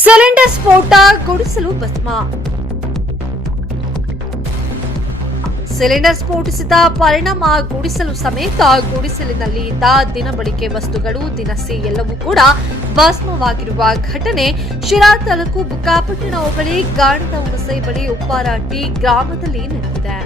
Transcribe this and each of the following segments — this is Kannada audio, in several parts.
ಸಿಲಿಂಡರ್ ಸ್ಫೋಟ ಗುಡಿಸಲು ಭಸ್ಮ. ಸಿಲಿಂಡರ್ ಸ್ಫೋಟಿಸಿದ ಪರಿಣಾಮ ಗುಡಿಸಲು ಸಮೇತ ಗುಡಿಸಲಿನಲ್ಲಿ ಇದ್ದ ದಿನಬಳಿಕೆ ವಸ್ತುಗಳು, ದಿನಸಿ ಎಲ್ಲವೂ ಕೂಡ ಭಸ್ಮವಾಗಿರುವ ಘಟನೆ ಶಿರಾ ತಾಲೂಕು ಬುಕ್ಕಾಪಟ್ಟಣ ಹೋಬಳಿ ಗಾಣದ ಹುಣಸೆ ಬಳಿ ಉಪ್ಪಾರಾಟಿ ಗ್ರಾಮದಲ್ಲಿ ನಡೆದಿದೆ.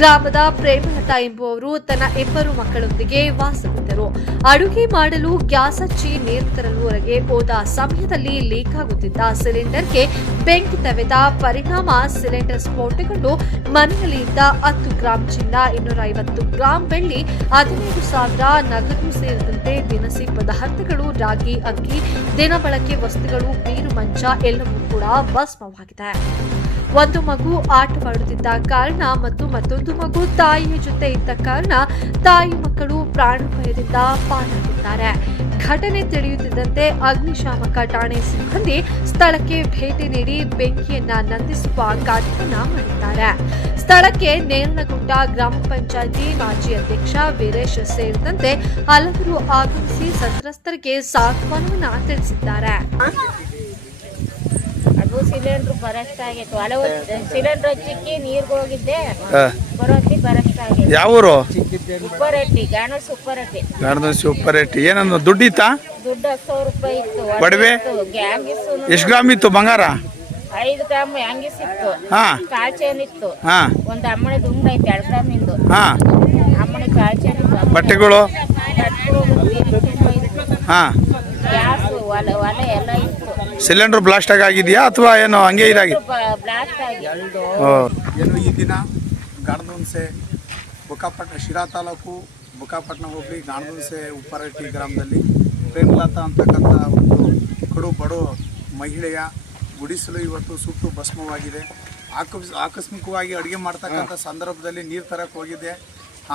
ಗ್ರಾಮದ ಪ್ರೇಮಲತಾ ಎಂಬುವವರು ತನ್ನ ಇಬ್ಬರು ಮಕ್ಕಳೊಂದಿಗೆ ವಾಸವಿದ್ದರು. ಅಡುಗೆ ಮಾಡಲು ಗ್ಯಾಸ್ ಹಚ್ಚಿ ನೀರು ತರಲು ಹೊರಗೆ ಹೋದ ಸಮಯದಲ್ಲಿ ಲೀಕ್ ಆಗುತ್ತಿದ್ದ ಸಿಲಿಂಡರ್ಗೆ ಬೆಂಕಿ ತವೆದ ಪರಿಣಾಮ ಸಿಲಿಂಡರ್ ಸ್ಫೋಟಗೊಂಡು ಮನೆಯಲ್ಲಿ ಇದ್ದ ಹತ್ತು ಗ್ರಾಂ ಚಿನ್ನ ಇನ್ನೂರ ಐವತ್ತು ಗ್ರಾಂ ಬೆಳ್ಳಿ, ಹದಿನೈದು ಸಾವಿರ ನಗದು ಸೇರಿದಂತೆ ದಿನಸಿ ಪದಾರ್ಥಗಳು, ರಾಗಿ, ಅಕ್ಕಿ, ದಿನಬಳಕೆ ವಸ್ತುಗಳು ನೀರು ಮಂಚ ಎಲ್ಲವೂ ಕೂಡ ಭಸ್ಮವಾಗಿದೆ. ಒಂದು ಮಗು ಆಟವಾಡುತ್ತಿದ್ದ ಕಾರಣ ಮತ್ತು ಮತ್ತೊಂದು ಮಗು ತಾಯಿಯ ಜೊತೆ ಇದ್ದ ಕಾರಣ ತಾಯಿ ಮಕ್ಕಳು ಪ್ರಾಣಭಯದಿಂದ ಪಾಲಾಗಿದ್ದಾರೆ ಘಟನೆ ತಿಳಿಯುತ್ತಿದ್ದಂತೆ ಅಗ್ನಿಶಾಮಕ ಠಾಣೆ ಸಿಬ್ಬಂದಿ ಸ್ಥಳಕ್ಕೆ ಭೇಟಿ ನೀಡಿ ಬೆಂಕಿಯನ್ನ ನಂದಿಸುವ ಕಾರ್ಯವನ್ನ ಮಾಡಿದ್ದಾರೆ. ಸ್ಥಳಕ್ಕೆ ನೇರಲಗುಂಟ ಗ್ರಾಮ ಪಂಚಾಯಿತಿ ಮಾಜಿ ಅಧ್ಯಕ್ಷ ವೀರೇಶ್ ಸೇರಿದಂತೆ ಹಲವರು ಆಗಮಿಸಿ ಸಂತ್ರಸ್ತರಿಗೆ ಸಾಂತ್ವನವನ್ನ ತಿಳಿಸಿದ್ದಾರೆ. ಅದು ಸಿಲಿಂಡ್ರ್ ಬರಸ್ಟ್ ಆಗಿತ್ತು. ಒಲೆ ಸಿಲಿಂಡ್ರ್ ಹಚ್ಚಿಕ್ಕಿ ನೀರ್ಗೆ ಹೋಗಿದ್ದೆ. ಬರೋತಿ ಬರಸ್ಟ್ ಆಗೈತೆ ಯಾವ ಊರು ಗ್ಯಾಣ ಸೂಪರ್ ಉಪ್ಪರಟ್ಟಿ ಗಾಣದ ಸೂಪರ್ ರೇಟ್ ಏನನ್ನ ದುಡ್ಡಿತ್ತಾ ದುಡ್ಡು ಹತ್ತು ಸಾವಿರ ರೂಪಾಯಿ ಇತ್ತು. ಒಡವೆ? ಗ್ಯಾಂಗಿಸ್ ಎಷ್ಟು ಗ್ರಾಮ್ ಇತ್ತು ಬಂಗಾರ? ಐದು ಗ್ರಾಮ್ ಹ್ಯಾಂಗಿಸ್ ಇತ್ತು. ಹಾ. ಕಾಲ್ಚೇನ್ ಇತ್ತು. ಹಾ. ಒಂದು ಅಮ್ಮನೆ ದುಂಡ ಐತೆ ಎರಡು ಗ್ರಾಮಿಂದು ಇಂದು. ಅಮ್ಮನೆ ಕಾಲ್ಚೇನ್ ಇತ್ತು. ಬಟ್ಟೆಗಳು? ಗ್ಯಾಸ್ ಒಲೆ ಒಲೆ ಎಲ್ಲ ಇತ್ತು. ಸಿಲಿಂಡರ್ ಬ್ಲಾಸ್ಟ್ ಆಗಿದೆಯಾ ಅಥವಾ ಏನು ಹಂಗೆ ಇದಾಗಿ? ಏನು ಈ ದಿನ ಗಾಣದುನ್ಸೆ ಬುಕ್ಕಾಪಟ್ಟಣ ಶಿರಾ ತಾಲೂಕು ಬುಕ್ಕಾಪಟ್ಟಣ ಹೋಬಳಿ ಗಾಣದುಂಸೆ ಉಪ್ಪರಟ್ಟಿ ಗ್ರಾಮದಲ್ಲಿ ಪ್ರೇಮಲತಾ ಅಂತಕ್ಕಂಥ ಒಂದು ಕಡು ಬಡು ಮಹಿಳೆಯ ಗುಡಿಸಲು ಇವತ್ತು ಸುಟ್ಟು ಭಸ್ಮವಾಗಿದೆ. ಆಕಸ್ ಆಕಸ್ಮಿಕವಾಗಿ ಅಡುಗೆ ಮಾಡ್ತಕ್ಕಂಥ ಸಂದರ್ಭದಲ್ಲಿ ನೀರು ತರಕ್ಕೆ ಹೋಗಿದ್ದೆ.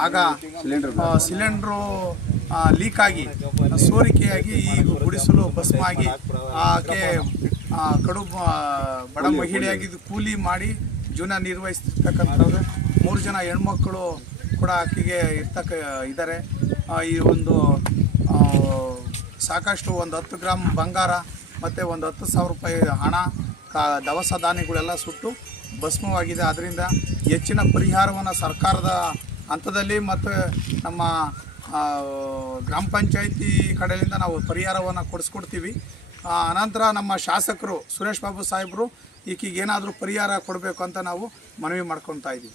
ಆಗ ಸಿಲಿಂಡ್ರು ಲೀಕ್ ಆಗಿ ಸೋರಿಕೆಯಾಗಿ ಈ ಗುಡಿಸಲು ಭಸ್ಮಾಗಿ ಆಕೆ ಆ, ಕಡು ಬಡ ಮಹಿಳೆಯಾಗಿದ್ದು ಕೂಲಿ. ಮಾಡಿ ಜೀವನ ನಿರ್ವಹಿಸ್ತಿರ್ತಕ್ಕಂಥವ್ರು. ಮೂರು ಜನ ಹೆಣ್ಮಕ್ಕಳು ಕೂಡ ಆಕೆಗೆ ಇರ್ತಕ್ಕ ಇದ್ದಾರೆ ಈ ಒಂದು ಸಾಕಷ್ಟು ಒಂದು ಹತ್ತು ಗ್ರಾಮ್ ಬಂಗಾರ ಮತ್ತು ಒಂದು ಹತ್ತು ಸಾವಿರ ರೂಪಾಯಿ ಹಣ ಕಾ ದವಸ ಧಾನ್ಯಗಳೆಲ್ಲ ಸುಟ್ಟು ಭಸ್ಮವಾಗಿದೆ. ಅದರಿಂದ ಹೆಚ್ಚಿನ ಪರಿಹಾರವನ್ನು ಸರ್ಕಾರದ ಹಂತದಲ್ಲಿ ಮತ್ತು ನಮ್ಮ ಗ್ರಾಮ ಪಂಚಾಯಿತಿ ಕಡೆಯಿಂದ ನಾವು ಪರಿಹಾರವನ್ನು ಕೊಡಿಸ್ಕೊಡ್ತೀವಿ. ಅನಂತರ ನಮ್ಮ ಶಾಸಕರು ಸುರೇಶ್ ಬಾಬು ಸಾಹೇಬರು ಈಕೆಗೇನಾದರೂ ಪರಿಹಾರ ಕೊಡಬೇಕು ಅಂತ ನಾವು ಮನವಿ ಮಾಡ್ಕೊತಾ ಇದ್ದೀವಿ